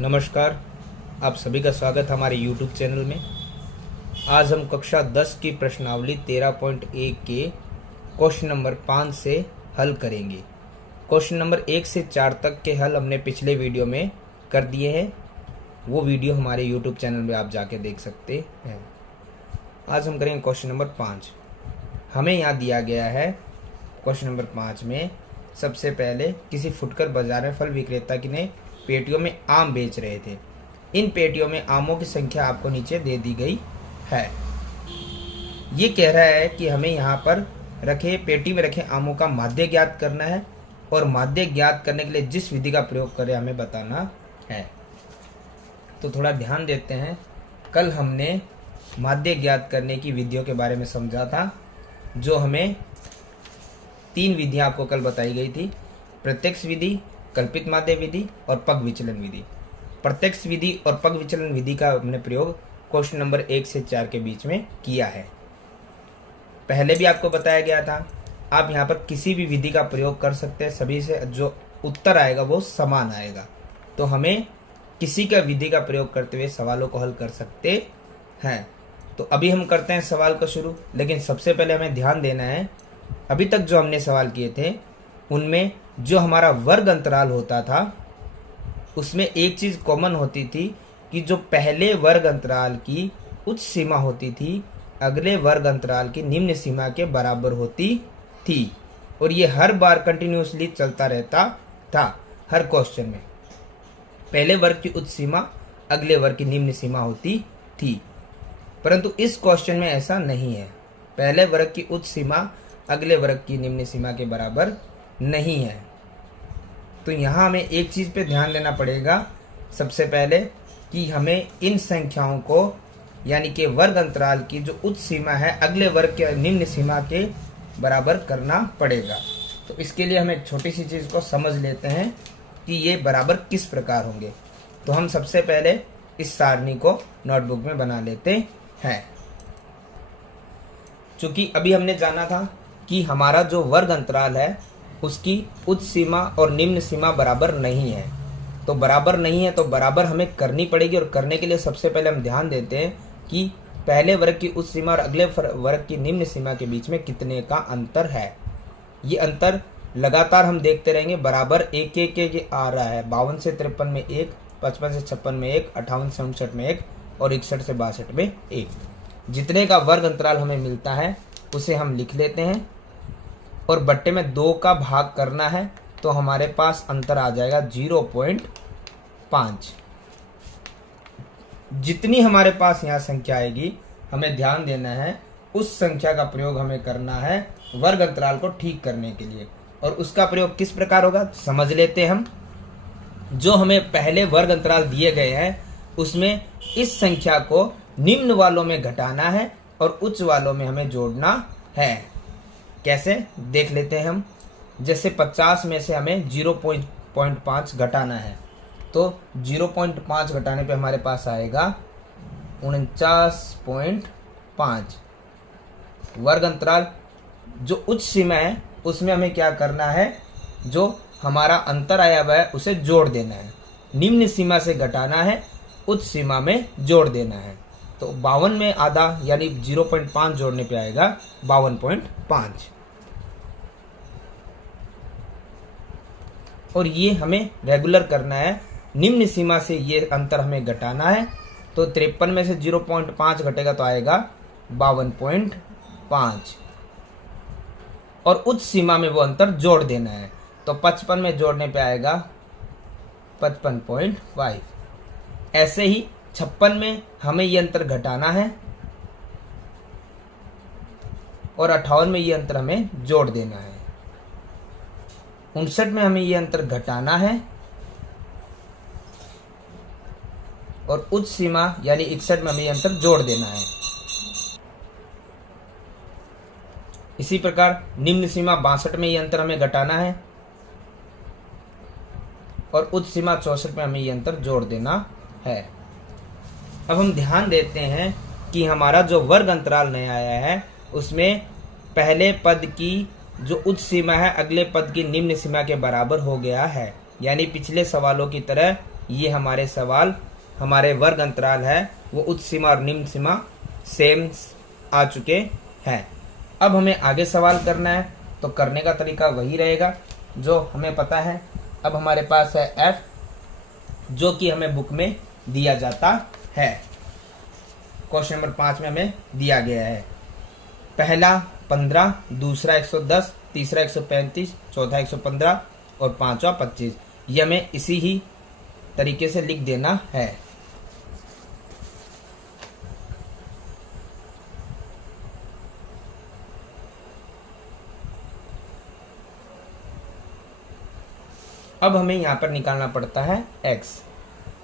नमस्कार, आप सभी का स्वागत हमारे YouTube चैनल में। आज हम कक्षा 10 की प्रश्नावली 13.1 के क्वेश्चन नंबर 5 से हल करेंगे। क्वेश्चन नंबर 1 से 4 तक के हल हमने पिछले वीडियो में कर दिए हैं। वो वीडियो हमारे YouTube चैनल में आप जाके देख सकते हैं। आज हम करेंगे क्वेश्चन नंबर 5। हमें यहाँ दिया गया है क्वेश्चन नंबर 5 में, सबसे पहले किसी फुटकर बाजार में फल विक्रेता ने पेटियों में आम बेच रहे थे। इन पेटियों में आमों की संख्या आपको नीचे दे दी गई है। ये कह रहा है कि हमें यहाँ पर पेटी में रखे आमों का माध्य ज्ञात करना है और माध्य ज्ञात करने के लिए जिस विधि का प्रयोग करें हमें बताना है। तो थोड़ा ध्यान देते हैं। कल हमने माध्य ज्ञात करने की विधियों के बारे में समझा था, जो हमें 3 विधियां आपको कल बताई गई थी: प्रत्यक्ष विधि, कल्पित माध्य विधि और पग विचलन विधि। प्रत्यक्ष विधि और पग विचलन विधि का हमने प्रयोग क्वेश्चन नंबर 1 से 4 के बीच में किया है। पहले भी आपको बताया गया था, आप यहाँ पर किसी भी विधि का प्रयोग कर सकते हैं, सभी से जो उत्तर आएगा वो समान आएगा। तो हमें किसी का विधि का प्रयोग करते हुए सवालों को हल कर सकते हैं। तो अभी हम करते हैं सवाल को शुरू, लेकिन सबसे पहले हमें ध्यान देना है, अभी तक जो हमने सवाल किए थे उनमें जो हमारा वर्ग अंतराल होता था उसमें एक चीज कॉमन होती थी कि जो पहले वर्ग अंतराल की उच्च सीमा होती थी अगले वर्ग अंतराल की निम्न सीमा के बराबर होती थी, और ये हर बार कंटिन्यूसली चलता रहता था। हर क्वेश्चन में पहले वर्ग की उच्च सीमा अगले वर्ग की निम्न सीमा होती थी, परंतु इस क्वेश्चन में ऐसा नहीं है। पहले वर्ग की उच्च सीमा अगले वर्ग की निम्न सीमा के बराबर नहीं है। तो यहाँ हमें एक चीज पे ध्यान देना पड़ेगा सबसे पहले, कि हमें इन संख्याओं को यानी कि वर्ग अंतराल की जो उच्च सीमा है अगले वर्ग के निम्न सीमा के बराबर करना पड़ेगा। तो इसके लिए हम एक छोटी सी चीज को समझ लेते हैं कि ये बराबर किस प्रकार होंगे। तो हम सबसे पहले इस सारणी को नोटबुक में बना लेते हैं। चूंकि अभी हमने जाना था कि हमारा जो वर्ग अंतराल है उसकी उच्च सीमा और निम्न सीमा बराबर नहीं है, तो बराबर नहीं है तो बराबर हमें करनी पड़ेगी। और करने के लिए सबसे पहले हम ध्यान देते हैं कि पहले वर्ग की उच्च सीमा और अगले वर्ग की निम्न सीमा के बीच में कितने का अंतर है। ये अंतर लगातार हम देखते रहेंगे, बराबर एक एक आ रहा है। 52 से 53 में 1, 55 से 56 में 1, 58 से 59 में 1 और 61 से 62 में 1। जितने का वर्ग अंतराल हमें मिलता है उसे हम लिख लेते हैं और बट्टे में 2 का भाग करना है, तो हमारे पास अंतर आ जाएगा 0.5। जितनी हमारे पास यहाँ संख्या आएगी हमें ध्यान देना है, उस संख्या का प्रयोग हमें करना है वर्ग अंतराल को ठीक करने के लिए। और उसका प्रयोग किस प्रकार होगा समझ लेते हैं हम। जो हमें पहले वर्ग अंतराल दिए गए हैं उसमें इस संख्या को निम्न वालों में घटाना है और उच्च वालों में हमें जोड़ना है। कैसे देख लेते हैं हम। जैसे 50 में से हमें 0.5 घटाना है, तो 0.5 घटाने पे हमारे पास आएगा 49.5। वर्ग अंतराल जो उच्च सीमा है उसमें हमें क्या करना है, जो हमारा अंतर आया हुआ है उसे जोड़ देना है। निम्न सीमा से घटाना है, उच्च सीमा में जोड़ देना है। तो 52 में आधा यानी 0.5 जोड़ने पे आएगा 52.5। और ये हमें रेगुलर करना है, निम्न सीमा से ये अंतर हमें घटाना है। तो 53 में से 0.5 घटेगा तो आएगा 52.5 और उच्च सीमा में वो अंतर जोड़ देना है, तो 55 में जोड़ने पे आएगा 55.5। ऐसे ही 56 में हमें ये अंतर घटाना है और 58 में ये अंतर हमें जोड़ देना है। 59 में हमें ये अंतर घटाना है और उच्च सीमा यानी 61 में हमें ये अंतर जोड़ देना है। इसी प्रकार निम्न सीमा 62 में ये अंतर हमें घटाना है और उच्च सीमा 64 में हमें ये अंतर जोड़ देना है। अब हम ध्यान देते हैं कि हमारा जो वर्ग अंतराल नया आया है उसमें पहले पद की जो उच्च सीमा है अगले पद की निम्न सीमा के बराबर हो गया है। यानी पिछले सवालों की तरह ये हमारे सवाल, हमारे वर्ग अंतराल है वो उच्च सीमा और निम्न सीमा सेम आ चुके हैं। अब हमें आगे सवाल करना है, तो करने का तरीका वही रहेगा जो हमें पता है। अब हमारे पास है f, जो कि हमें बुक में दिया जाता है। क्वेश्चन नंबर 5 में हमें दिया गया है, पहला 15, दूसरा 110, तीसरा 135, चौथा 115 और पांचवा 25। ये हमें इसी ही तरीके से लिख देना है। अब हमें यहाँ पर निकालना पड़ता है x,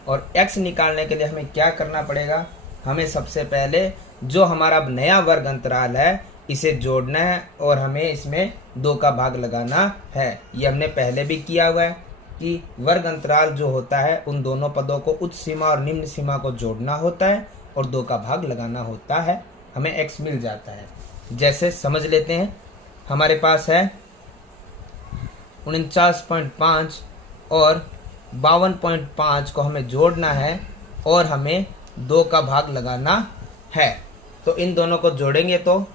और x निकालने के लिए हमें क्या करना पड़ेगा, हमें सबसे पहले जो हमारा नया वर्ग अंतराल है इसे जोड़ना है और हमें इसमें 2 का भाग लगाना है। ये हमने पहले भी किया हुआ है कि वर्ग अंतराल जो होता है उन दोनों पदों को उच्च सीमा और निम्न सीमा को जोड़ना होता है और 2 का भाग लगाना होता है, हमें x मिल जाता है। जैसे समझ लेते हैं, हमारे पास है 49.5 और 52.5 को हमें जोड़ना है और हमें 2 का भाग लगाना है। तो इन दोनों को जोड़ेंगे तो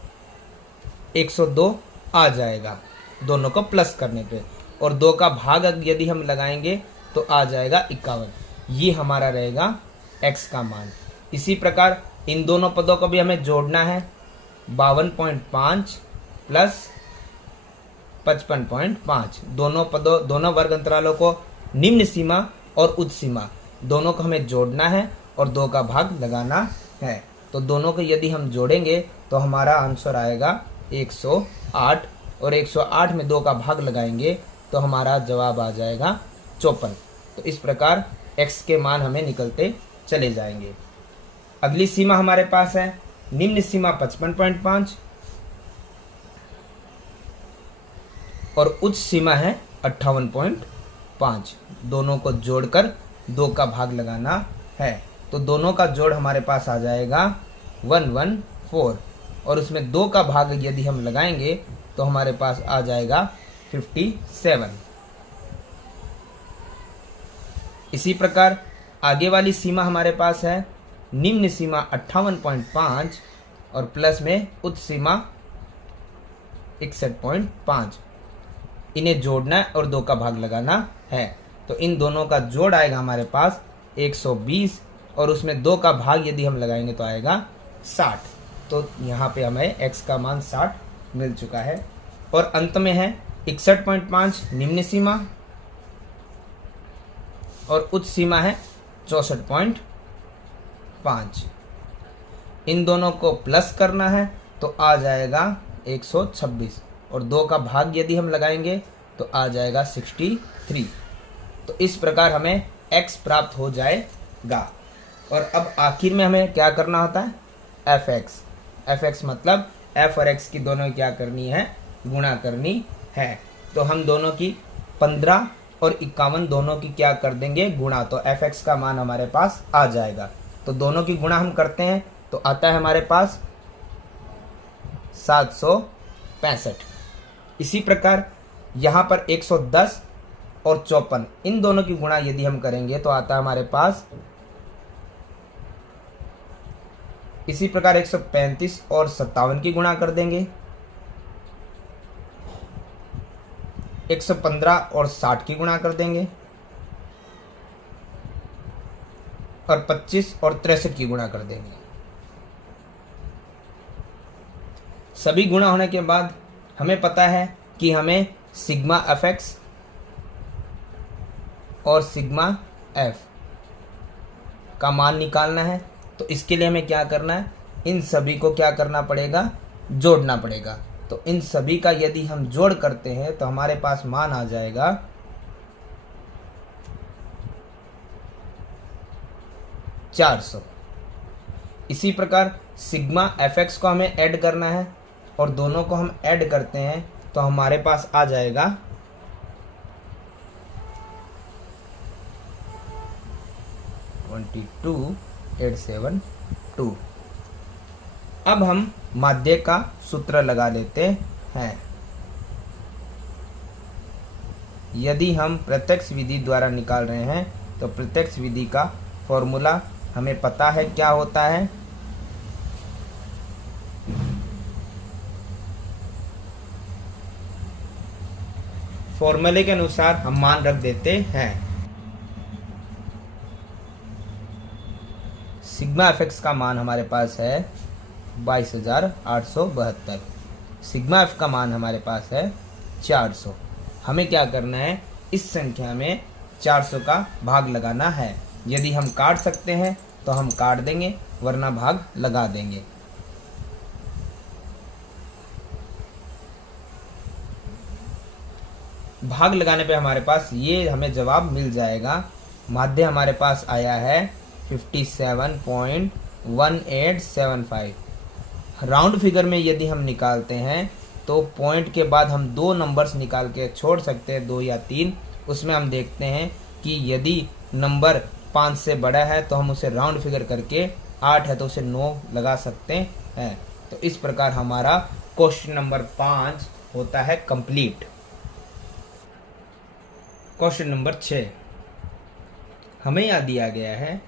102 आ जाएगा दोनों को प्लस करने पे, और 2 का भाग यदि हम लगाएंगे तो आ जाएगा 51। ये हमारा रहेगा x का मान। इसी प्रकार इन दोनों पदों को भी हमें जोड़ना है, 52.5 प्लस 55.5। दोनों वर्ग अंतरालों को निम्न सीमा और उच्च सीमा दोनों को हमें जोड़ना है और 2 का भाग लगाना है। तो दोनों को यदि हम जोड़ेंगे तो हमारा आंसर आएगा 108, और 108 में 2 का भाग लगाएंगे तो हमारा जवाब आ जाएगा 54। तो इस प्रकार x के मान हमें निकलते चले जाएंगे। अगली सीमा हमारे पास है निम्न सीमा 55.5 और उच्च सीमा है 58.5। दोनों को जोड़कर 2 का भाग लगाना है। तो दोनों का जोड़ हमारे पास आ जाएगा 114, और उसमें 2 का भाग यदि हम लगाएंगे तो हमारे पास आ जाएगा 57। इसी प्रकार आगे वाली सीमा हमारे पास है निम्न सीमा 58.5 और प्लस में उच्च सीमा 61.5। इन्हें जोड़ना है और 2 का भाग लगाना है। तो इन दोनों का जोड़ आएगा हमारे पास 120, और उसमें 2 का भाग यदि हम लगाएंगे तो आएगा 60। तो यहाँ पे हमें x का मान 60 मिल चुका है। और अंत में है 61.5 निम्न सीमा और उच्च सीमा है 64.5। इन दोनों को प्लस करना है तो आ जाएगा 126, और 2 का भाग यदि हम लगाएंगे तो आ जाएगा 63। तो इस प्रकार हमें x प्राप्त हो जाएगा। और अब आखिर में हमें क्या करना होता है, fx मतलब f और x की दोनों क्या करनी है, गुणा करनी है। तो हम दोनों की 15 और 51 दोनों की क्या कर देंगे, गुणा। तो fx का मान हमारे पास आ जाएगा। तो दोनों की गुणा हम करते हैं तो आता है हमारे पास 765। इसी प्रकार यहाँ पर 110 और 54 इन दोनों की गुणा यदि हम करेंगे तो आता है हमारे पास, इसी प्रकार 135 और 57 की गुणा कर देंगे, 115 और 60 की गुणा कर देंगे, और 25 और 63 की गुणा कर देंगे। सभी गुणा होने के बाद हमें पता है कि हमें सिग्मा fx और सिग्मा f का मान निकालना है। तो इसके लिए हमें क्या करना है, इन सभी को क्या करना पड़ेगा, जोड़ना पड़ेगा। तो इन सभी का यदि हम जोड़ करते हैं तो हमारे पास मान आ जाएगा 400। इसी प्रकार सिग्मा fx को हमें ऐड करना है और दोनों को हम ऐड करते हैं तो हमारे पास आ जाएगा 22872। अब हम माध्य का सूत्र लगा लेते हैं। यदि हम प्रत्यक्ष विधि द्वारा निकाल रहे हैं तो प्रत्यक्ष विधि का फॉर्मूला हमें पता है क्या होता है। फॉर्मूले के अनुसार हम मान रख देते हैं। सिग्मा एफ का मान हमारे पास है 22,872। सिग्मा एफ का मान हमारे पास है 400। हमें क्या करना है, इस संख्या में 400 का भाग लगाना है। यदि हम काट सकते हैं तो हम काट देंगे, वरना भाग लगा देंगे। भाग लगाने पे हमारे पास ये हमें जवाब मिल जाएगा। माध्य हमारे पास आया है 57.1875। राउंड फिगर में यदि हम निकालते हैं तो पॉइंट के बाद हम 2 नंबर्स निकाल के छोड़ सकते हैं, 2 या 3। उसमें हम देखते हैं कि यदि नंबर 5 से बड़ा है तो हम उसे राउंड फिगर करके, 8 है तो उसे 9 लगा सकते हैं। तो इस प्रकार हमारा क्वेश्चन नंबर 5 होता है कंप्लीट। क्वेश्चन नंबर 6 हमें यहाँ दिया गया है,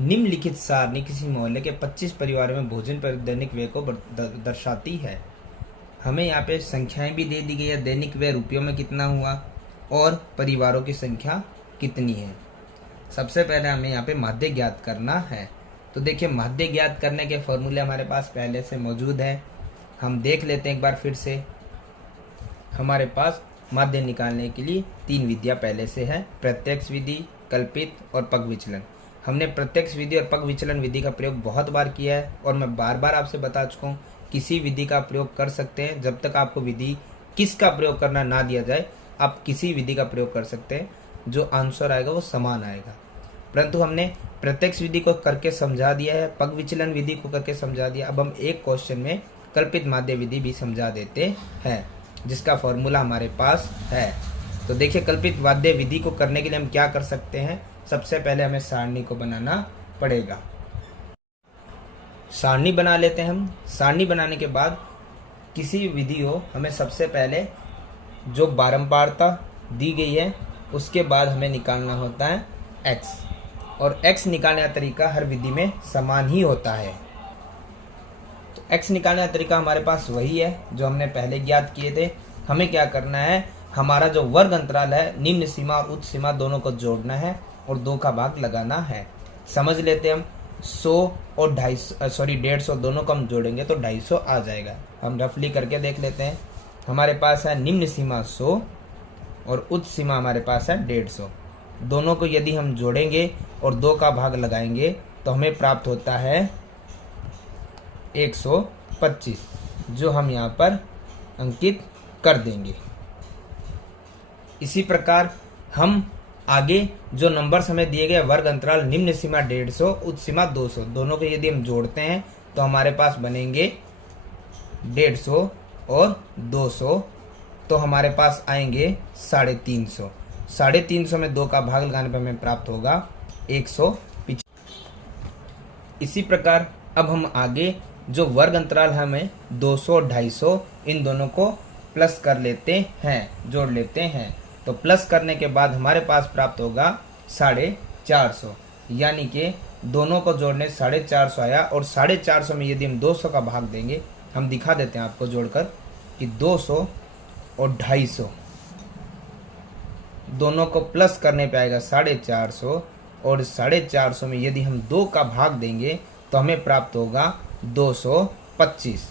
निम्नलिखित सारणी किसी मोहल्ले के 25 परिवारों में भोजन पर दैनिक व्यय को दर्शाती है। हमें यहाँ पे संख्याएं भी दे दी गई है, दैनिक व्यय रुपयों में कितना हुआ और परिवारों की संख्या कितनी है। सबसे पहले हमें यहाँ पे माध्य ज्ञात करना है। तो देखिए, माध्य ज्ञात करने के फॉर्मूले हमारे पास पहले से मौजूद है। हम देख लेते हैं एक बार फिर से। हमारे पास माध्य निकालने के लिए 3 विधियाँ पहले से है, प्रत्यक्ष विधि, कल्पित और पग विचलन। हमने प्रत्यक्ष विधि और पग विचलन विधि का प्रयोग बहुत बार किया है और मैं बार बार आपसे बता चुका हूँ, किसी विधि का प्रयोग कर सकते हैं। जब तक आपको विधि किसका प्रयोग करना ना दिया जाए, आप किसी विधि का प्रयोग कर सकते हैं, जो आंसर आएगा वो समान आएगा। परंतु हमने प्रत्यक्ष विधि को करके समझा दिया है, पग विचलन विधि को करके समझा दिया। अब हम एक क्वेश्चन में कल्पित माध्य विधि भी समझा देते हैं, जिसका फॉर्मूला हमारे पास है। तो देखिए, कल्पित माध्य विधि को करने के लिए हम क्या कर सकते हैं। सबसे पहले हमें सारणी को बनाना पड़ेगा। सारणी बना लेते हैं हम। सारणी बनाने के बाद किसी विधि हो, हमें सबसे पहले जो बारंबारता दी गई है उसके बाद हमें निकालना होता है x, और x निकालने का तरीका हर विधि में समान ही होता है। तो x निकालने का तरीका हमारे पास वही है जो हमने पहले ज्ञात किए थे। हमें क्या करना है, हमारा जो वर्ग अंतराल है, निम्न सीमा और उच्च सीमा दोनों को जोड़ना है और 2 का भाग लगाना है। समझ लेते हैं हम, 100 और 150 दोनों को हम जोड़ेंगे तो 250 आ जाएगा। हम रफली करके देख लेते हैं। हमारे पास है निम्न सीमा 100 और उच्च सीमा हमारे पास है 150। दोनों को यदि हम जोड़ेंगे और 2 का भाग लगाएंगे तो हमें प्राप्त होता है 125, जो हम यहाँ पर अंकित कर देंगे। इसी प्रकार हम आगे जो नंबर्स हमें दिए गए, वर्ग अंतराल निम्न सीमा 150, उच्च सीमा 200, दोनों को यदि हम जोड़ते हैं तो हमारे पास बनेंगे 150 और 200, तो हमारे पास आएंगे 350। 350 में 2 का भाग लगाने पर हमें प्राप्त होगा 150। इसी प्रकार अब हम आगे जो वर्ग अंतराल हमें 200 और 250, इन दोनों को प्लस कर लेते हैं, जोड़ लेते हैं। तो प्लस करने के बाद हमारे पास प्राप्त होगा 450, यानी कि दोनों को जोड़ने 450 आया। और 450 में यदि हम 200 का भाग देंगे, हम दिखा देते हैं आपको जोड़कर कि 200 और 250 दोनों को प्लस करने पे आएगा 450, और 450 में यदि हम 2 का भाग देंगे तो हमें प्राप्त होगा 225।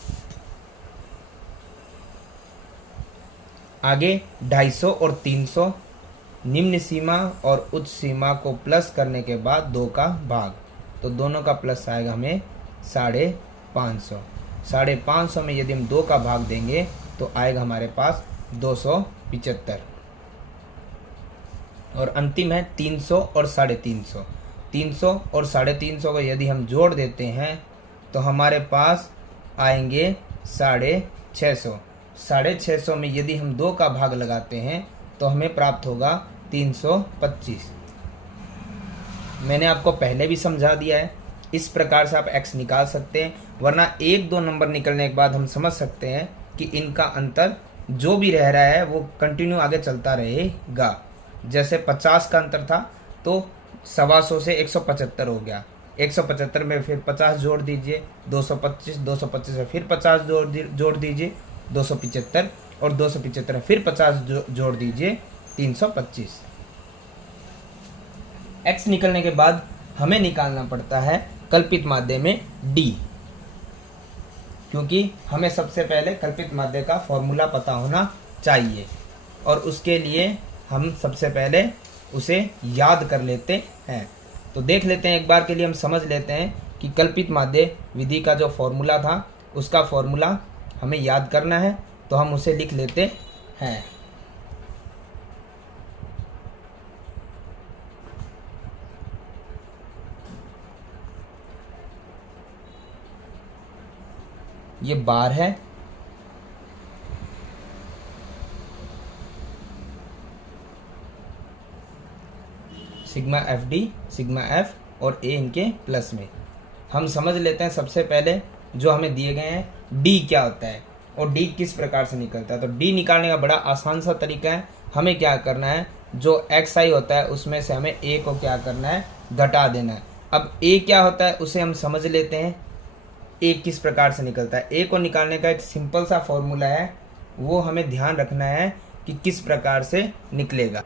आगे 250 और 300, निम्न सीमा और उच्च सीमा को प्लस करने के बाद 2 का भाग, तो दोनों का प्लस आएगा हमें 550। 550 में यदि हम 2 का भाग देंगे तो आएगा हमारे पास 275। और अंतिम है 300 और 350। 300 और 350 को यदि हम जोड़ देते हैं तो हमारे पास आएंगे 650। 650 में यदि हम 2 का भाग लगाते हैं तो हमें प्राप्त होगा 325। मैंने आपको पहले भी समझा दिया है, इस प्रकार से आप x निकाल सकते हैं, वरना 1-2 नंबर निकलने के बाद हम समझ सकते हैं कि इनका अंतर जो भी रह रहा है वो कंटिन्यू आगे चलता रहेगा। जैसे 50 का अंतर था तो 125 से 175 हो गया। 175 में फिर 50 जोड़ दीजिए 225, 225 में फिर 50 जोड़ दीजिए 275, और 275 में फिर 50 जोड़ दीजिए 325। x निकलने के बाद हमें निकालना पड़ता है कल्पित माध्य में d, क्योंकि हमें सबसे पहले कल्पित माध्य का फॉर्मूला पता होना चाहिए, और उसके लिए हम सबसे पहले उसे याद कर लेते हैं। तो देख लेते हैं, एक बार के लिए हम समझ लेते हैं कि कल्पित माध्य विधि का जो फॉर्मूला था उसका फॉर्मूला हमें याद करना है, तो हम उसे लिख लेते हैं। ये बार है, sigma F D, sigma F और ए इनके प्लस में। हम समझ लेते हैं सबसे पहले जो हमें दिए गए हैं डी क्या होता है और डी किस प्रकार से निकलता है। तो डी निकालने का बड़ा आसान सा तरीका है, हमें क्या करना है, जो एक्स आई होता है उसमें से हमें ए को क्या करना है, घटा देना है। अब ए क्या होता है उसे हम समझ लेते हैं, ए किस प्रकार से निकलता है। ए को निकालने का एक सिंपल सा फॉर्मूला है, वो हमें ध्यान रखना है कि किस प्रकार से निकलेगा।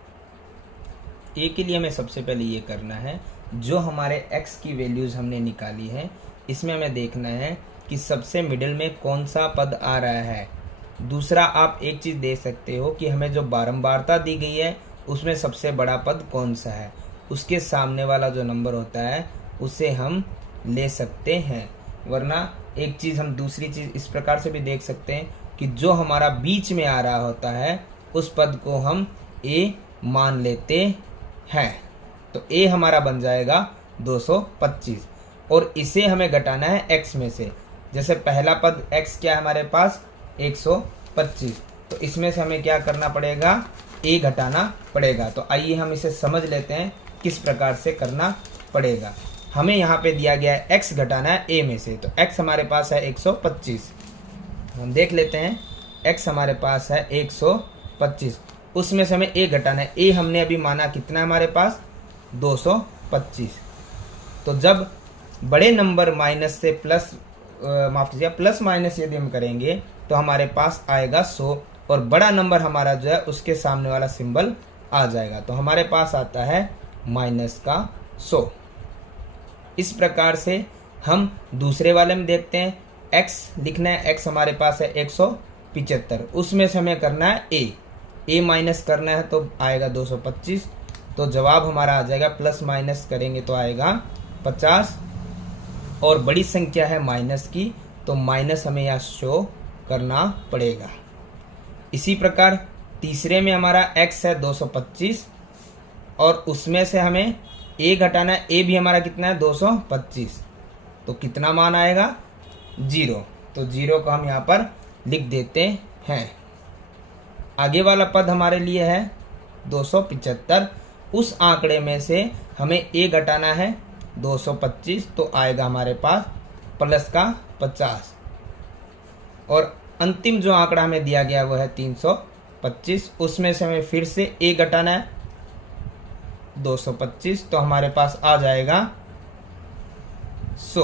ए के लिए हमें सबसे पहले ये करना है, जो हमारे एक्स की वैल्यूज़ हमने निकाली है इसमें हमें देखना है कि सबसे मिडिल में कौन सा पद आ रहा है। दूसरा आप एक चीज़ देख सकते हो कि हमें जो बारंबारता दी गई है उसमें सबसे बड़ा पद कौन सा है, उसके सामने वाला जो नंबर होता है उसे हम ले सकते हैं। वरना एक चीज़ हम दूसरी चीज़ इस प्रकार से भी देख सकते हैं कि जो हमारा बीच में आ रहा होता है उस पद को हम ए मान लेते हैं। तो ए हमारा बन जाएगा 225, और इसे हमें घटाना है x में से। जैसे पहला पद x क्या है हमारे पास 125, तो इसमें से हमें क्या करना पड़ेगा, a घटाना पड़ेगा। तो आइए हम इसे समझ लेते हैं किस प्रकार से करना पड़ेगा। हमें यहाँ पे दिया गया है x घटाना है a में से, तो x हमारे पास है 125। हम देख लेते हैं x हमारे पास है 125, उसमें से हमें a घटाना है। a हमने अभी माना कितना हमारे पास 225। तो जब बड़े नंबर माइनस से प्लस माफ कीजिए प्लस माइनस यदि हम करेंगे तो हमारे पास आएगा 100, और बड़ा नंबर हमारा जो है उसके सामने वाला सिंबल आ जाएगा। तो हमारे पास आता है माइनस का 100। इस प्रकार से हम दूसरे वाले में देखते हैं, x लिखना है, x हमारे पास है 175, उसमें से हमें करना है a माइनस करना है तो आएगा 225। तो जवाब हमारा आ जाएगा, प्लस माइनस करेंगे तो आएगा 50, और बड़ी संख्या है माइनस की तो माइनस हमें यहाँ शो करना पड़ेगा। इसी प्रकार तीसरे में हमारा x है 225, और उसमें से हमें a घटाना है। a भी हमारा कितना है 225, तो कितना मान आएगा 0, तो 0 को हम यहाँ पर लिख देते हैं। आगे वाला पद हमारे लिए है 275, उस आंकड़े में से हमें a घटाना है 225, तो आएगा हमारे पास प्लस का 50, और अंतिम जो आंकड़ा हमें दिया गया वो है 325, उसमें से हमें फिर से a घटाना है 225, तो हमारे पास आ जाएगा 100,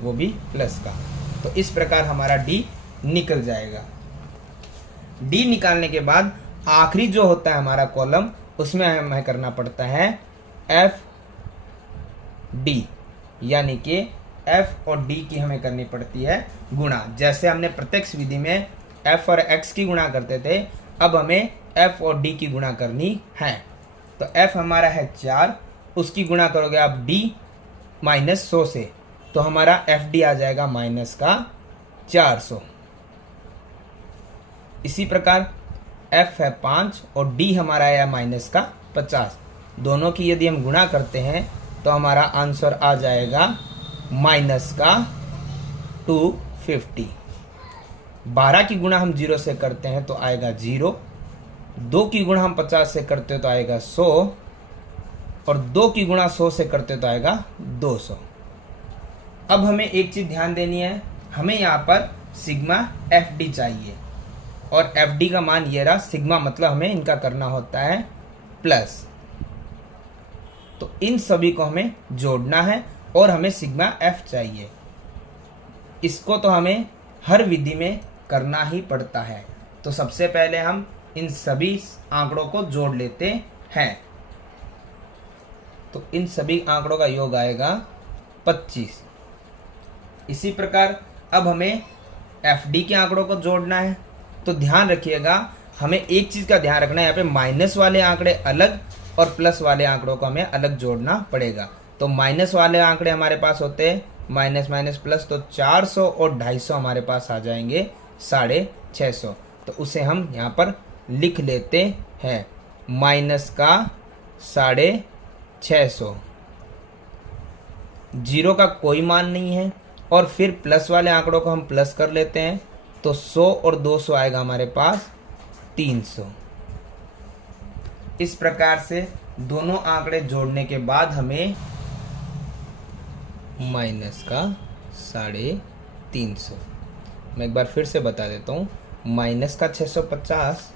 वो भी प्लस का। तो इस प्रकार हमारा d निकल जाएगा। d निकालने के बाद आखिरी जो होता है हमारा कॉलम, उसमें हमें करना पड़ता है एफ डी, यानी कि f और d की हमें करनी पड़ती है गुणा। जैसे हमने प्रत्यक्ष विधि में f और x की गुणा करते थे, अब हमें f और d की गुणा करनी है। तो f हमारा है 4, उसकी गुणा करोगे आप d माइनस 100 से, तो हमारा fd आ जाएगा माइनस का 400। इसी प्रकार f है 5 और d हमारा है माइनस का 50, दोनों की यदि हम गुणा करते हैं तो हमारा आंसर आ जाएगा माइनस का 250। 12 की गुणा हम 0 से करते हैं तो आएगा 0, 2 की गुणा हम 50 से करते हैं तो आएगा 100, और 2 की गुणा 100 से करते हैं तो आएगा 200। अब हमें एक चीज ध्यान देनी है, हमें यहाँ पर सिग्मा एफ डी चाहिए, और एफ डी का मान ये रहा। सिग्मा मतलब हमें इनका करना होता है प्लस। तो इन सभी को हमें जोड़ना है और हमें सिग्मा एफ चाहिए। इसको तो हमें हर विधि में करना ही पड़ता है। तो सबसे पहले हम इन सभी आंकड़ों को जोड़ लेते हैं। तो इन सभी आंकड़ों का योग आएगा 25। इसी प्रकार अब हमें एफडी के आंकड़ों को जोड़ना है। तो ध्यान रखिएगा, हमें एक चीज का ध्यान रखना है, यहाँ पे माइनस वाले आंकड़े अलग और प्लस वाले आंकड़ों को हमें अलग जोड़ना पड़ेगा। तो माइनस वाले आंकड़े हमारे पास होते हैं माइनस माइनस प्लस, तो 400 और 250 हमारे पास आ जाएंगे 650। तो उसे हम यहाँ पर लिख लेते हैं, माइनस का 650, जीरो का कोई मान नहीं है। और फिर प्लस वाले आंकड़ों को हम प्लस कर लेते हैं, तो 100 और 200 आएगा हमारे पास 300। इस प्रकार से दोनों आंकड़े जोड़ने के बाद हमें माइनस का 350, मैं एक बार फिर से बता देता हूँ, माइनस का 650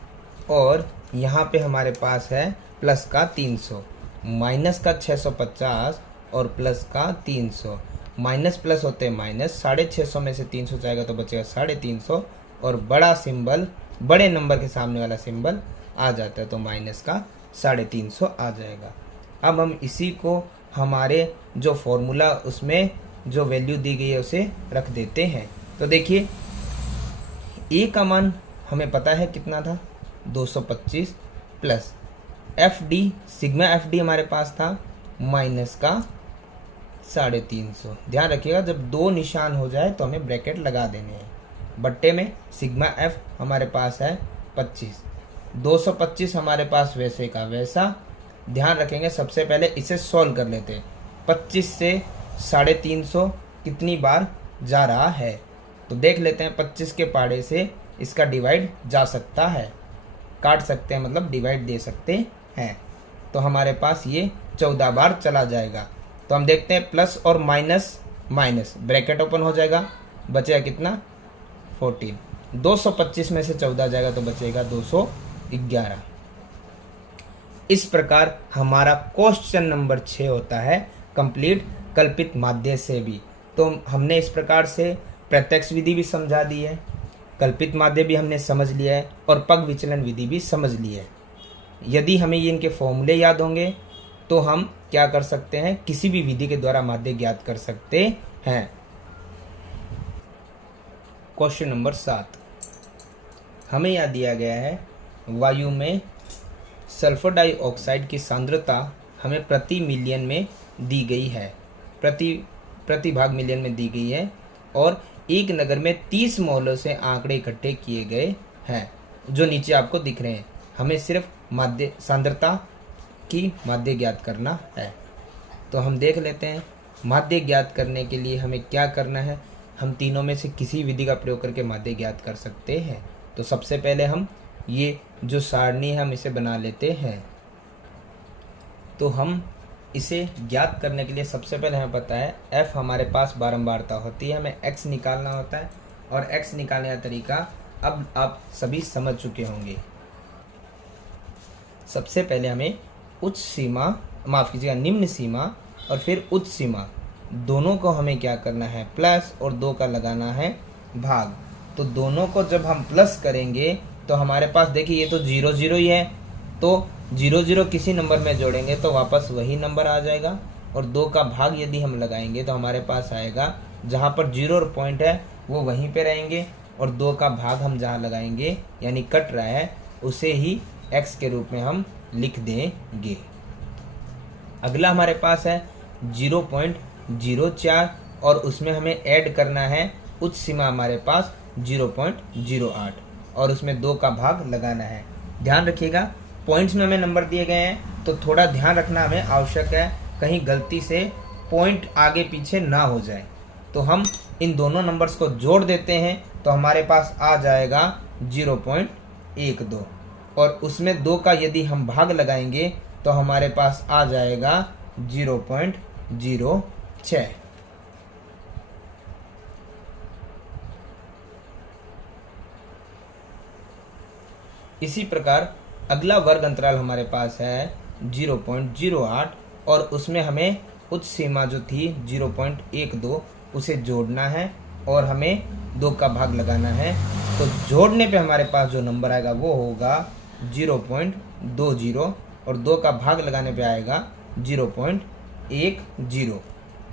और यहाँ पे हमारे पास है प्लस का 300। माइनस का 650 और प्लस का 300, माइनस प्लस होते हैं माइनस, 650 में से 300 जाएगा तो बचेगा 350 और बड़ा सिंबल, बड़े नंबर के सामने वाला सिंबल आ जाता है, तो माइनस का 350 आ जाएगा। अब हम इसी को हमारे जो फॉर्मूला उसमें जो वैल्यू दी गई है उसे रख देते हैं। तो देखिए ए का मान हमें पता है कितना था, 225 plus F D, sigma F D हमारे पास था माइनस का 350। ध्यान रखिएगा, जब दो निशान हो जाए तो हमें ब्रैकेट लगा देने हैं। बट्टे में सिग्मा एफ हमारे पास है 25, 225 हमारे पास वैसे का वैसा। ध्यान रखेंगे, सबसे पहले इसे सॉल्व कर लेते हैं। 25 से 350 कितनी बार जा रहा है, तो देख लेते हैं। 25 के पाड़े से इसका डिवाइड जा सकता है, काट सकते हैं, मतलब डिवाइड दे सकते हैं। तो हमारे पास ये 14 बार चला जाएगा। तो हम देखते हैं प्लस और माइनस, माइनस ब्रैकेट ओपन हो जाएगा, बचेगा कितना 14। 225 में से 14 जाएगा तो बचेगा 211। इस प्रकार हमारा क्वेश्चन नंबर 6 होता है कंप्लीट कल्पित माध्य से भी। तो हमने इस प्रकार से प्रत्यक्ष विधि भी समझा दी है, कल्पित माध्य भी हमने समझ लिया है और पग विचलन विधि भी समझ ली है। यदि हमें ये इनके फॉर्मूले याद होंगे तो हम क्या कर सकते हैं, किसी भी विधि के द्वारा माध्य ज्ञात कर सकते हैं। क्वेश्चन नंबर 7 हमें यह दिया गया है, वायु में सल्फर डाइऑक्साइड की सांद्रता हमें प्रति मिलियन में दी गई है, प्रति भाग मिलियन में दी गई है और एक नगर में 30 मोलों से आंकड़े इकट्ठे किए गए हैं जो नीचे आपको दिख रहे हैं। हमें सिर्फ माध्य सांद्रता की माध्य ज्ञात करना है। तो हम देख लेते हैं माध्य ज्ञात करने के लिए हमें क्या करना है। हम तीनों में से किसी विधि का प्रयोग करके माध्य ज्ञात कर सकते हैं। तो सबसे पहले हम ये जो सारणी है हम इसे बना लेते हैं। तो हम इसे ज्ञात करने के लिए सबसे पहले हमें पता है f हमारे पास बारंबारता होती है, हमें x निकालना होता है और x निकालने का तरीका अब आप सभी समझ चुके होंगे। सबसे पहले हमें उच्च सीमा, माफ कीजिएगा निम्न सीमा और फिर उच्च सीमा, दोनों को हमें क्या करना है, प्लस और 2 का लगाना है भाग। तो दोनों को जब हम प्लस करेंगे तो हमारे पास देखिए ये तो 0 0 ही है, तो 0 0 किसी नंबर में जोड़ेंगे तो वापस वही नंबर आ जाएगा और 2 का भाग यदि हम लगाएंगे तो हमारे पास आएगा, जहाँ पर 0 और पॉइंट है वो वहीं पे रहेंगे और 2 का भाग हम जहाँ लगाएंगे यानी कट रहा है उसे ही x के रूप में हम लिख देंगे। अगला हमारे पास है 0.04 और उसमें हमें ऐड करना है उच्च सीमा हमारे पास 0.08 और उसमें 2 का भाग लगाना है। ध्यान रखिएगा पॉइंट्स में हमें नंबर दिए गए हैं तो थोड़ा ध्यान रखना हमें आवश्यक है, कहीं गलती से पॉइंट आगे पीछे ना हो जाए। तो हम इन दोनों नंबर्स को जोड़ देते हैं तो हमारे पास आ जाएगा 0.12 और उसमें 2 का यदि हम भाग लगाएंगे तो हमारे पास आ जाएगा 0.06। इसी प्रकार अगला वर्ग अंतराल हमारे पास है 0.08 और उसमें हमें उच्च सीमा जो थी 0.12 उसे जोड़ना है और हमें 2 का भाग लगाना है। तो जोड़ने पे हमारे पास जो नंबर आएगा वो होगा 0.20 और 2 का भाग लगाने पे आएगा 0.10।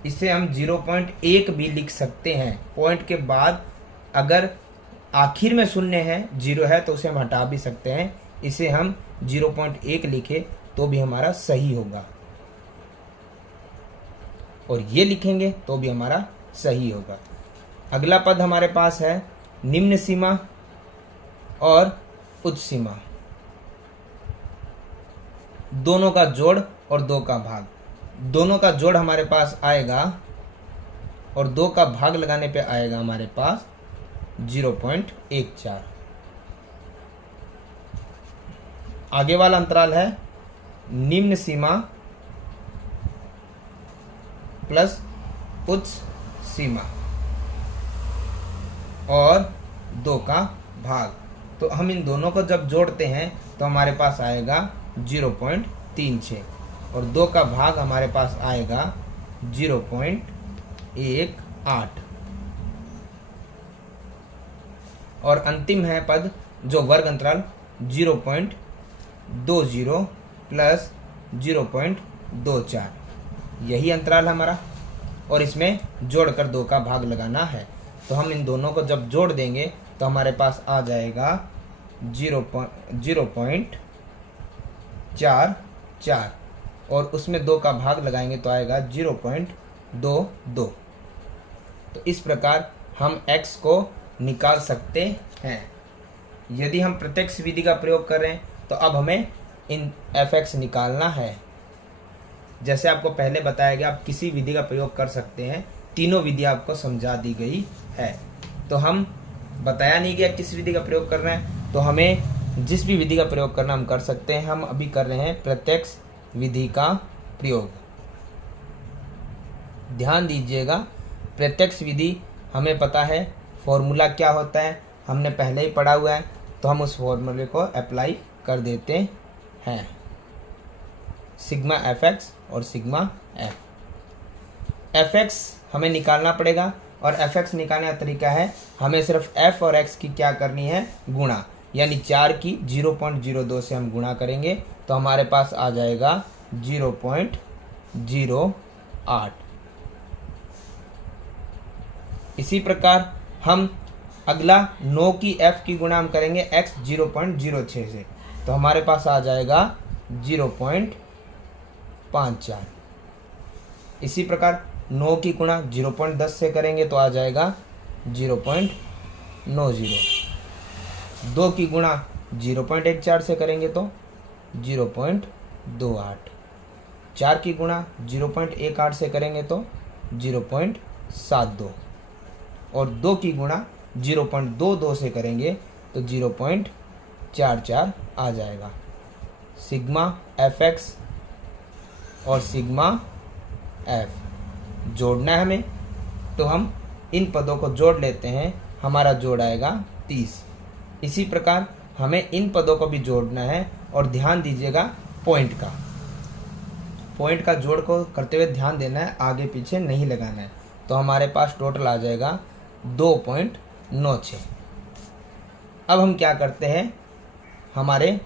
इसे हम 0.1 भी लिख सकते हैं। पॉइंट के बाद अगर आखिर में शून्य है, 0 है, तो उसे हम हटा भी सकते हैं। इसे हम 0.1 लिखे तो भी हमारा सही होगा, और ये लिखेंगे तो भी हमारा सही होगा। अगला पद हमारे पास है निम्न सीमा और उच्च सीमा, दोनों का जोड़ और 2 का भाग। दोनों का जोड़ हमारे पास आएगा और 2 का भाग लगाने पे आएगा हमारे पास 0.14। आगे वाला अंतराल है निम्न सीमा प्लस उच्च सीमा और 2 का भाग। तो हम इन दोनों को जब जोड़ते हैं तो हमारे पास आएगा 0.36 और 2 का भाग हमारे पास आएगा 0.18। और अंतिम है पद जो वर्ग अंतराल 0.20 प्लस 0.24, यही अंतराल हमारा, और इसमें जोड़कर 2 का भाग लगाना है। तो हम इन दोनों को जब जोड़ देंगे तो हमारे पास आ जाएगा 0.44 और उसमें 2 का भाग लगाएंगे तो आएगा 0.22। तो इस प्रकार हम x को निकाल सकते हैं। यदि हम प्रत्यक्ष विधि का प्रयोग कर रहे हैं तो अब हमें इन fx निकालना है। जैसे आपको पहले बताया गया, आप किसी विधि का प्रयोग कर सकते हैं। तीनों विधि आपको समझा दी गई है। तो हम बताया नहीं गया किस विधि का प्रयोग करना है, तो हमें जिस भी विधि का प्रयोग करना हम कर सकते हैं। हम अभी कर रहे हैं प्रत्यक्ष विधि का प्रयोग। ध्यान दीजिएगा, प्रत्यक्ष विधि हमें पता है फॉर्मूला क्या होता है, हमने पहले ही पढ़ा हुआ है, तो हम उस फॉर्मूले को अप्लाई कर देते हैं। सिग्मा fx और सिग्मा f। fx हमें निकालना पड़ेगा और fx निकालने का तरीका है, हमें सिर्फ f और x की क्या करनी है, गुणा, यानी 4 की 0.02 से हम गुणा करेंगे तो हमारे पास आ जाएगा 0.08। इसी प्रकार हम अगला 9 की f की गुणा हम करेंगे x 0.06 से, तो हमारे पास आ जाएगा 0.54। इसी प्रकार 9 की गुणा 0.10 से करेंगे तो आ जाएगा 0.90। 2 की गुणा 0.14 से करेंगे तो 0.28। 4 की गुणा 0.18 से करेंगे तो 0.72 और 2 की गुणा 0.22 से करेंगे तो 0.44 आ जाएगा। सिग्मा fx और सिग्मा f जोड़ना है हमें, तो हम इन पदों को जोड़ लेते हैं। हमारा जोड़ आएगा 30। इसी प्रकार हमें इन पदों को भी जोड़ना है और ध्यान दीजिएगा पॉइंट का जोड़ को करते हुए ध्यान देना है, आगे पीछे नहीं लगाना है। तो हमारे पास टोटल आ जाएगा 2.96। अब हम क्या करते हैं, हमारे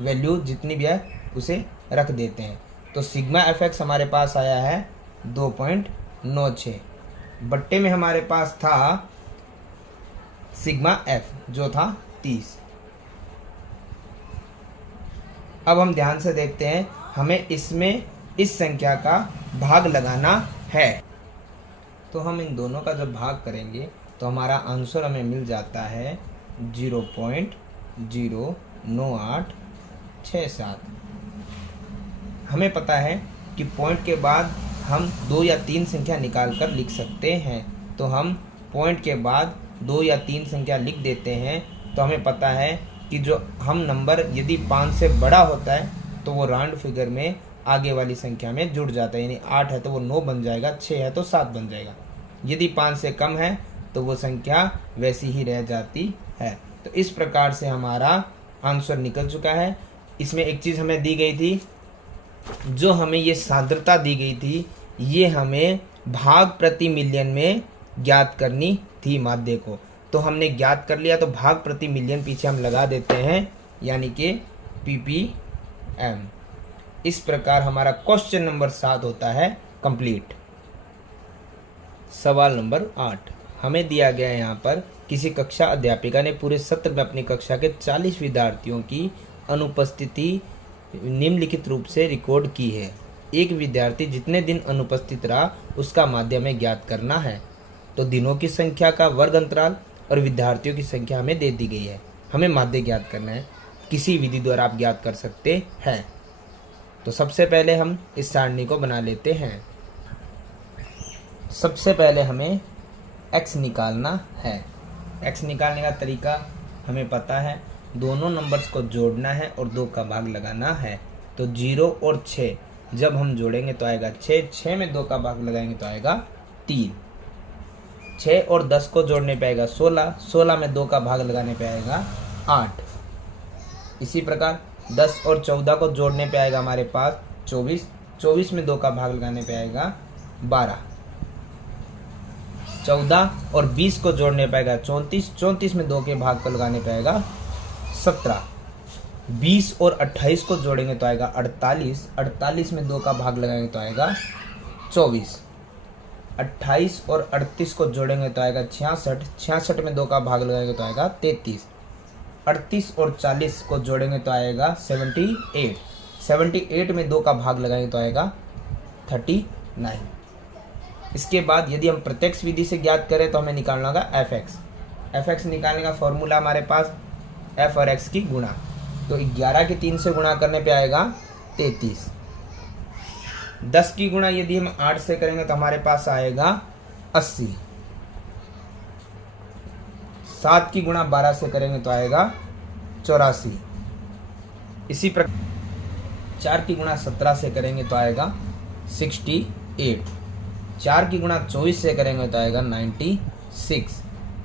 वैल्यू जितनी भी है उसे रख देते हैं। तो सिग्मा fx हमारे पास आया है 2.96, बट्टे में हमारे पास था सिग्मा f जो था 30। अब हम ध्यान से देखते हैं, हमें इसमें इस संख्या का भाग लगाना है। तो हम इन दोनों का जब भाग करेंगे तो हमारा आंसर हमें मिल जाता है 0.09867। हमें पता है कि पॉइंट के बाद हम 2 या 3 संख्या निकाल कर लिख सकते हैं। तो हम पॉइंट के बाद 2 या 3 संख्या लिख देते हैं। तो हमें पता है कि जो हम नंबर यदि 5 से बड़ा होता है तो वो राउंड फिगर में आगे वाली संख्या में जुड़ जाता है, यानी 8 है तो वो 9 बन जाएगा, 6 है तो 7 बन जाएगा। यदि 5 से कम है तो वो संख्या वैसी ही रह जाती है। तो इस प्रकार से हमारा आंसर निकल चुका है। इसमें एक चीज़ हमें दी गई थी जो हमें ये सांद्रता दी गई थी, ये हमें भाग प्रति मिलियन में ज्ञात करनी थी माध्य को। तो हमने ज्ञात कर लिया, तो भाग प्रति मिलियन पीछे हम लगा देते हैं, यानी कि ppm। इस प्रकार हमारा क्वेश्चन नंबर 7 होता है कंप्लीट। सवाल नंबर 8 हमें दिया गया है यहाँ पर, किसी कक्षा अध्यापिका ने पूरे सत्र में अपनी कक्षा के 40 विद्यार्थियों की अनुपस्थिति निम्नलिखित रूप से रिकॉर्ड की है। एक विद्यार्थी जितने दिन अनुपस्थित रहा उसका माध्य में ज्ञात करना है। तो दिनों की संख्या का वर्ग अंतराल और विद्यार्थियों की संख्या हमें दे दी गई है, हमें माध्य ज्ञात करना है। किसी विधि द्वारा आप ज्ञात कर सकते हैं। तो सबसे पहले हम इस सारणी को बना लेते हैं। सबसे पहले हमें x निकालना है। x निकालने का तरीका हमें पता है, दोनों नंबर्स को जोड़ना है और 2 का भाग लगाना है। तो 0 और 6 जब हम जोड़ेंगे तो आएगा 6, 6 में 2 का भाग लगाएंगे तो आएगा 3। 6 और 10 को जोड़ने पे आएगा 16, 16 में 2 का भाग लगाने पे आएगा 8। इसी प्रकार 10 और 14 को जोड़ने पे आएगा हमारे पास 24, 24 में 2 का भाग लगाने पे आएगा 12। 14 और 20 को जोड़ने पे आएगा 34, 34 में 2 के भाग को लगाने पे आएगा 17। 20 और 28 को जोड़ेंगे तो आएगा 48, 48 में 2 का भाग लगाएंगे तो आएगा 24। 28 और 38 को जोड़ेंगे तो आएगा 66, 66 में 2 का भाग लगाएंगे तो आएगा 33। 38 और 40 को जोड़ेंगे तो आएगा 78, 78 में 2 का भाग लगाएंगे तो आएगा 39। इसके बाद यदि हम प्रत्यक्ष विधि से ज्ञात करें तो हमें निकालना होगा fx। fx निकालने का फॉर्मूला हमारे पास f और x की गुणा, तो 11 के 3 से गुणा करने पे आएगा 33। 10 की गुणा यदि हम 8 से करेंगे तो हमारे पास आएगा 80। 7 की गुणा 12 से करेंगे तो आएगा 84। इसी प्रकार 4 की गुणा 17 से करेंगे तो आएगा 68। 4 की गुणा 24 से करेंगे तो आएगा 96।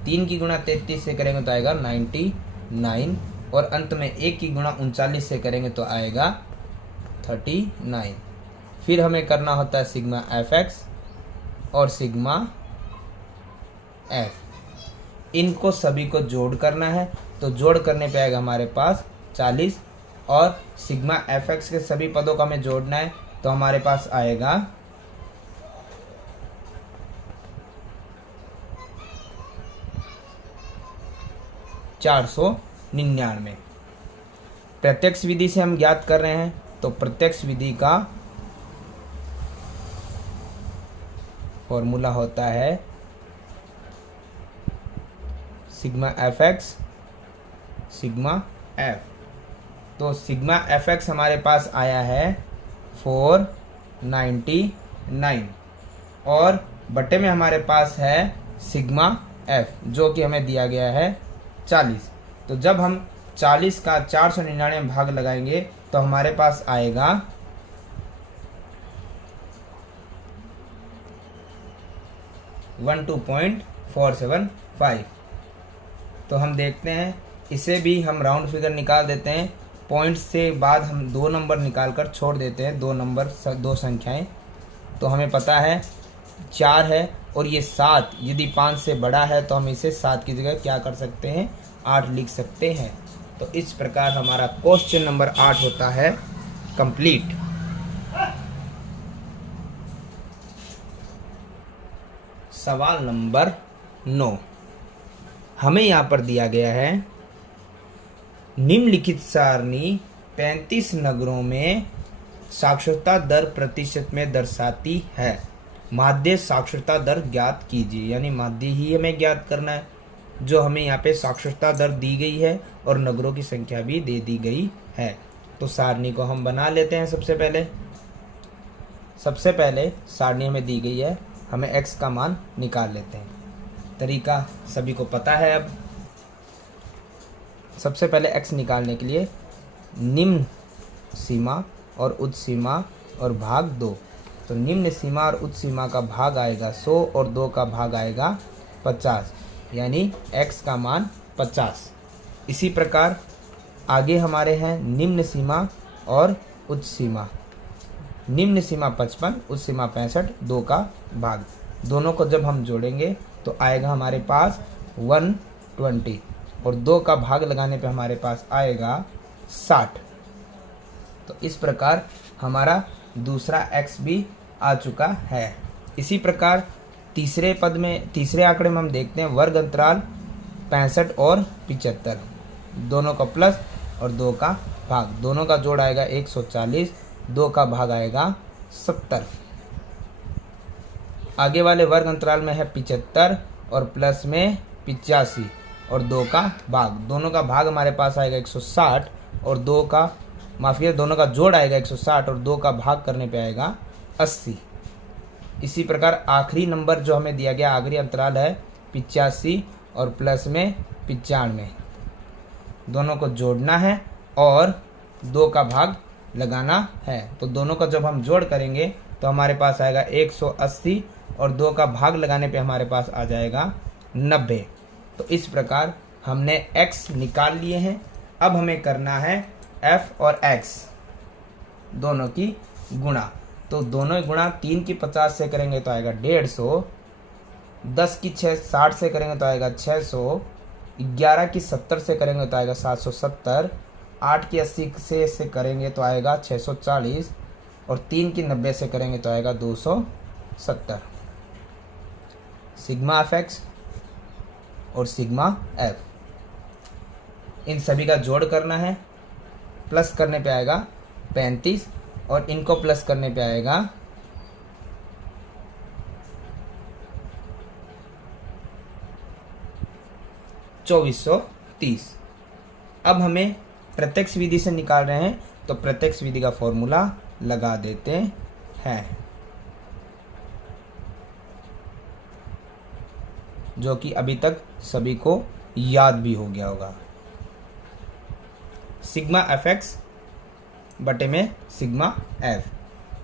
3 की गुणा 33 से करेंगे तो आएगा 99 और अंत में 1 की गुणा 39 से करेंगे तो आएगा 39। फिर हमें करना होता है सिग्मा fx और सिग्मा f, इनको सभी को जोड़ करना है। तो जोड़ करने पे आएगा हमारे पास 40 और सिग्मा fx के सभी पदों का हमें जोड़ना है तो हमारे पास आएगा 499। प्रत्यक्ष विधि से हम ज्ञात कर रहे हैं, तो प्रत्यक्ष विधि का फॉर्मूला होता है सिग्मा fx सिग्मा f। तो सिग्मा fx हमारे पास आया है 499 और बटे में हमारे पास है सिग्मा f जो कि हमें दिया गया है 40। तो जब हम 40 का 499 में भाग लगाएंगे तो हमारे पास आएगा 12.475। तो हम देखते हैं, इसे भी हम राउंड फिगर निकाल देते हैं। पॉइंट से बाद हम 2 नंबर निकाल कर छोड़ देते हैं, 2 नंबर 2 संख्याएं। तो हमें पता है 4 है और ये 7, यदि 5 से बड़ा है तो हम इसे 7 की जगह क्या कर सकते हैं, 8 लिख सकते हैं। तो इस प्रकार हमारा क्वेश्चन नंबर 8 होता है कंप्लीट। सवाल नंबर 9 हमें यहाँ पर दिया गया है, निम्नलिखित सारणी 35 नगरों में साक्षरता दर प्रतिशत में दर्शाती है। माध्य साक्षरता दर ज्ञात कीजिए, यानी माध्य ही हमें ज्ञात करना है। जो हमें यहाँ पे साक्षरता दर दी गई है और नगरों की संख्या भी दे दी गई है। तो सारणी को हम बना लेते हैं। सबसे पहले सारणी हमें दी गई है, हमें x का मान निकाल लेते हैं। तरीका सभी को पता है। अब सबसे पहले x निकालने के लिए निम्न सीमा और उच्च सीमा और भाग 2। तो निम्न सीमा और उच्च सीमा का भाग आएगा 100 और 2 का भाग आएगा 50, यानी x का मान 50। इसी प्रकार आगे हमारे हैं निम्न सीमा और उच्च सीमा। निम्न सीमा 55, उस सीमा 65, 2 का भाग। दोनों को जब हम जोड़ेंगे तो आएगा हमारे पास 120 और 2 का भाग लगाने पे हमारे पास आएगा 60। तो इस प्रकार हमारा दूसरा x भी आ चुका है। इसी प्रकार तीसरे आंकड़े में हम देखते हैं वर्ग अंतराल 65 और 75, दोनों का प्लस और 2 का भाग। दोनों का जोड़ आएगा 140, 2 का भाग आएगा 70। आगे वाले वर्ग अंतराल में है 75 और प्लस में 85 और 2 का भाग। दोनों का भाग हमारे पास आएगा 160 और दोनों का जोड़ आएगा 160 और 2 का भाग करने पे आएगा 80। इसी प्रकार आखिरी नंबर जो हमें दिया गया आखिरी अंतराल है 85 और प्लस में 95। दोनों को जोड़ना है और 2 का भाग लगाना है। तो दोनों का जब हम जोड़ करेंगे तो हमारे पास आएगा 180 और 2 का भाग लगाने पे हमारे पास आ जाएगा 90। तो इस प्रकार हमने x निकाल लिए हैं। अब हमें करना है f और x दोनों की गुणा। तो दोनों ही गुणा 3 की 50 से करेंगे तो आएगा 150, 10 की 60 से करेंगे तो आएगा 600, 11 की 70 से करेंगे तो आएगा 770, 8 की 80 से करेंगे तो आएगा 640 और 3 की 90 से करेंगे तो आएगा 270। सिग्मा एफ एक्स और सिग्मा एफ, इन सभी का जोड़ करना है। प्लस करने पे आएगा 35 और इनको प्लस करने पे आएगा 2430। अब हमें प्रत्यक्ष विधि से निकाल रहे हैं तो प्रत्यक्ष विधि का फॉर्मूला लगा देते हैं, जो कि अभी तक सभी को याद भी हो गया होगा। सिग्मा एफ एक्स बटे में सिग्मा एफ।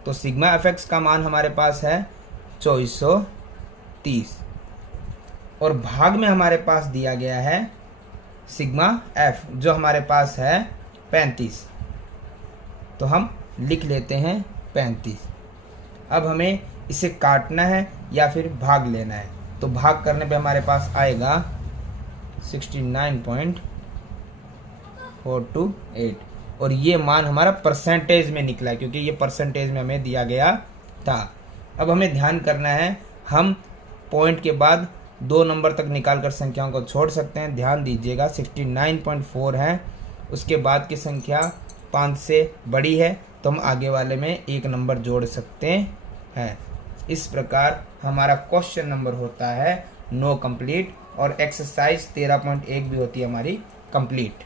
तो सिग्मा एफ एक्स का मान हमारे पास है 2430 और भाग में हमारे पास दिया गया है सिग्मा एफ जो हमारे पास है 35। तो हम लिख लेते हैं 35। अब हमें इसे काटना है या फिर भाग लेना है। तो भाग करने पे हमारे पास आएगा 69.428 और ये मान हमारा परसेंटेज में निकला क्योंकि ये परसेंटेज में हमें दिया गया था। अब हमें ध्यान करना है, हम पॉइंट के बाद 2 नंबर तक निकालकर संख्याओं को छोड़ सकते हैं। ध्यान दीजिएगा 69.4 है, उसके बाद की संख्या 5 से बड़ी है तो हम आगे वाले में 1 नंबर जोड़ सकते हैं। इस प्रकार हमारा क्वेश्चन नंबर होता है 9 कंप्लीट और एक्सरसाइज 13.1 भी होती है हमारी कंप्लीट।